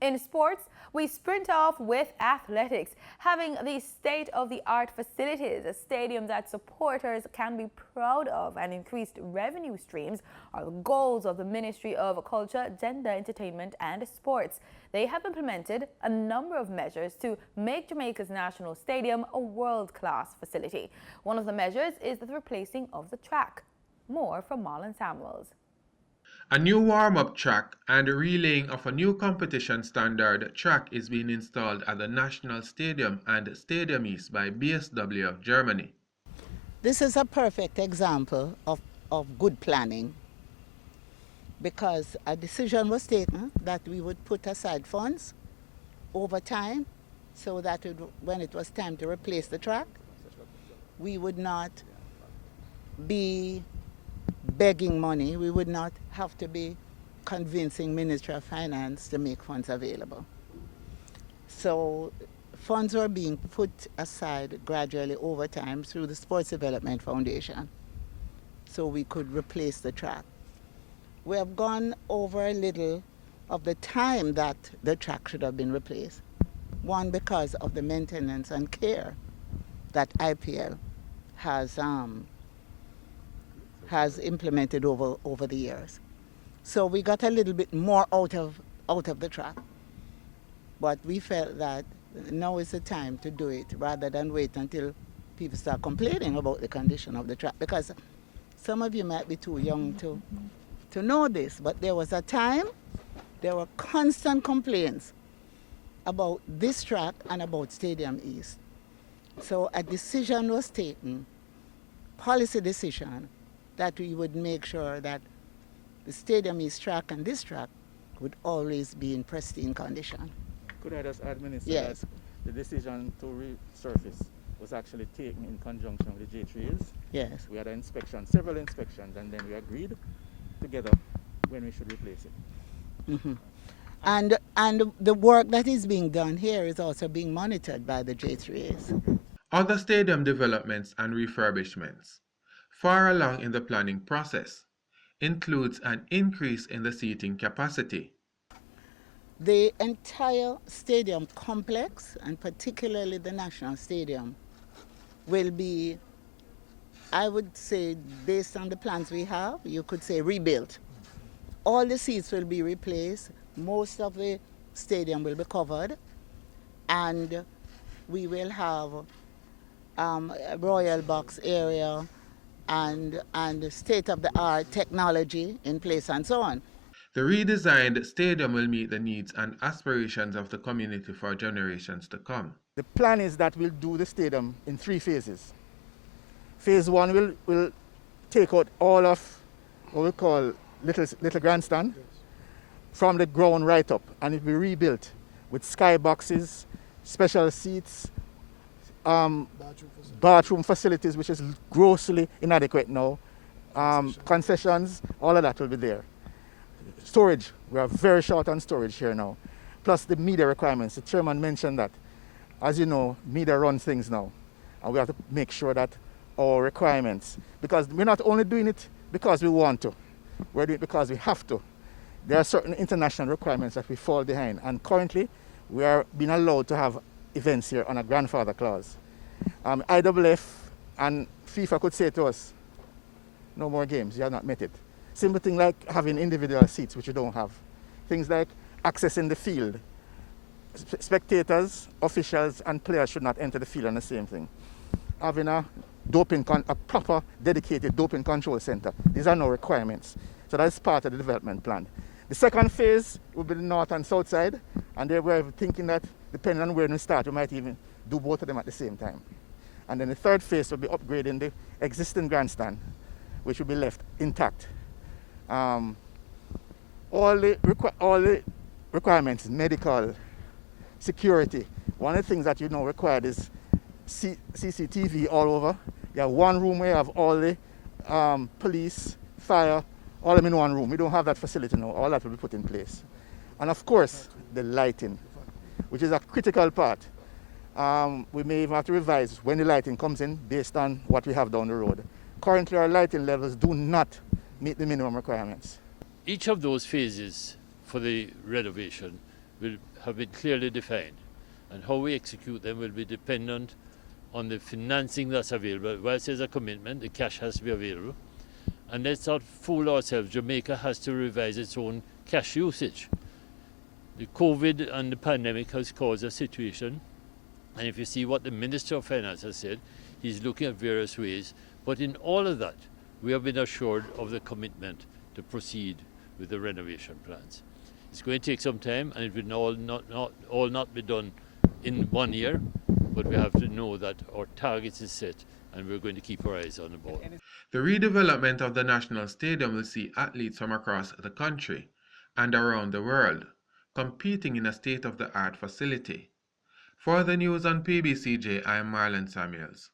In sports, we sprint off with athletics. Having these state-of-the-art facilities, a stadium that supporters can be proud of, and increased revenue streams are the goals of the Ministry of Culture, Gender, Entertainment and Sports. They have implemented a number of measures to make Jamaica's national stadium a world-class facility. One of the measures is the replacing of the track. More from Marlon Samuels. A new warm-up track and the relaying of a new competition standard track is being installed at the National Stadium and Stadium East by BSW Germany. This is a perfect example of good planning, because a decision was taken that we would put aside funds over time so that when it was time to replace the track, we would not be begging money. We would not have to be convincing Ministry of Finance to make funds available. So funds were being put aside gradually over time through the Sports Development Foundation so we could replace the track. We have gone over a little of the time that the track should have been replaced. One, because of the maintenance and care that IPL has implemented over the years. So we got a little bit more out of the track, but we felt that now is the time to do it rather than wait until people start complaining about the condition of the track, because some of you might be too young to know this, but there was a time there were constant complaints about this track and about Stadium East. So a decision was taken, policy decision, that we would make sure that the Stadium East track and this track would always be in pristine condition. Could I just add, Minister, yes, that the decision to resurface was actually taken in conjunction with the J3s? Yes. We had an inspection, several inspections, and then we agreed together when we should replace it. Mm-hmm. And the work that is being done here is also being monitored by the J3s. Other stadium developments and refurbishments, far along in the planning process, includes an increase in the seating capacity. The entire stadium complex, and particularly the National Stadium, will be, I would say, based on the plans we have, you could say rebuilt. All the seats will be replaced, most of the stadium will be covered, and we will have a royal box area and state-of-the-art technology in place and so on. The redesigned stadium will meet the needs and aspirations of the community for generations to come. The plan is that we'll do the stadium in 3 phases. Phase 1 will take out all of what we call little grandstand from the ground right up, and it will be rebuilt with sky boxes, special seats, bathroom facilities, which is grossly inadequate now, concessions, all of that will be there. Storage, we are very short on storage here now, plus the media requirements. The chairman mentioned that. As you know, media runs things now, and we have to make sure that our requirements, because we're not only doing it because we want to, we're doing it because we have to. There are certain international requirements that we fall behind, and currently we are being allowed to have events here on a grandfather clause. IWF and FIFA could say to us, no more games, you have not met it. Simple thing like having individual seats, which you don't have. Things like accessing the field. Spectators, officials, and players should not enter the field on the same thing. Having a proper, dedicated doping control center. These are no requirements. So that's part of the development plan. The second phase will be the north and south side, and there we're thinking that depending on where we start, we might even do both of them at the same time. And then the third phase will be upgrading the existing grandstand, which will be left intact. All the requirements, medical, security. One of the things that required is CCTV all over. You have one room where you have all the police, fire, all of them in one room. We don't have that facility now. All that will be put in place. And of course, the lighting, which is a critical part. We may even have to revise when the lighting comes in based on what we have down the road. Currently, our lighting levels do not meet the minimum requirements. Each of those phases for the renovation will have been clearly defined, and how we execute them will be dependent on the financing that's available. Whilst there's a commitment, the cash has to be available. And let's not fool ourselves, Jamaica has to revise its own cash usage. The COVID and the pandemic has caused a situation, and if you see what the Minister of Finance has said, he's looking at various ways. But in all of that, we have been assured of the commitment to proceed with the renovation plans. It's going to take some time, and it will all not be done in 1 year, but we have to know that our target is set, and we're going to keep our eyes on the ball. The redevelopment of the National Stadium will see athletes from across the country and around the world competing in a state-of-the-art facility. For the news on PBCJ, I am Marlon Samuels.